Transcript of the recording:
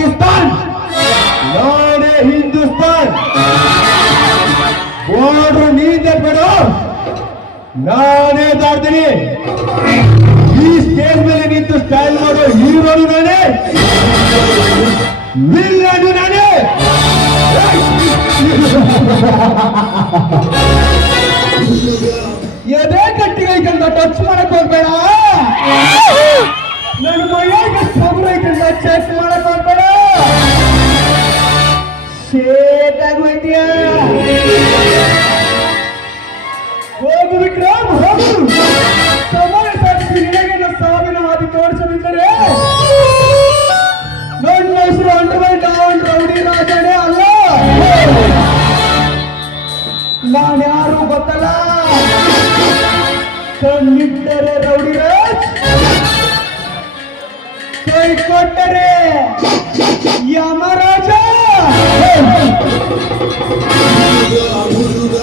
ಪಾಕಿಸ್ತಾನ್, ನಾನೇ ಹಿಂದೂಸ್ತಾನ್. ಬಾರ್ಡರ್ ನೀಂದೆ ಬಿಡು, ನಾನೇ ದಾಡ್ತೀನಿ. ಈ ಸ್ಟೇಜ್ ಮೇಲೆ ನಿಂತು ಸ್ಟೈಲ್ ಮಾಡೋ ಹೀರೋನು ನಾನೇ, ವಿಲ್ಲನು ನಾನೇ. ಎದೆ ಕಟ್ಟಿಗೈಕಂತ ಟಚ್ ಮಾಡಕ್ ಹೋಗ್ಬೇಡ, ನನ್ನ ಮೈಯಾಗ ಸಬರೈಕಂತ ಚೆಕ್ ಮಾಡಕ್ ಹೋಗ್ಬೇಡ. ಶೇಟ್ ಆಗೋಯ್ತೀಯ, ಹೋಗ್ಬಿಟ್ರ ಹೋಗು. ಸಮಾನ ಸಾಕ್ಷಿ ನಿನಗೆ ಸಾವಿನ ಹಾದಿ ತೋರಿಸದಿದ್ದರೆ ನನ್ನ ಹೆಸರು ಅಂಡರ್ವರ್ಲ್ಡ್ ಡಾನ್ ರೌಡಿ ರಾಜನೇ ಅಲ್ಲ. ನಾನ್ಯಾರು ಗೊತ್ತಲ್ಲ, ಕಣ್ಣಿಟ್ಟರೆ ರೌಡಿ ರಾಜ್, ಕೈ ಕೊಟ್ಟರೆ ಯಮರಾಜ. ಮುರುಗ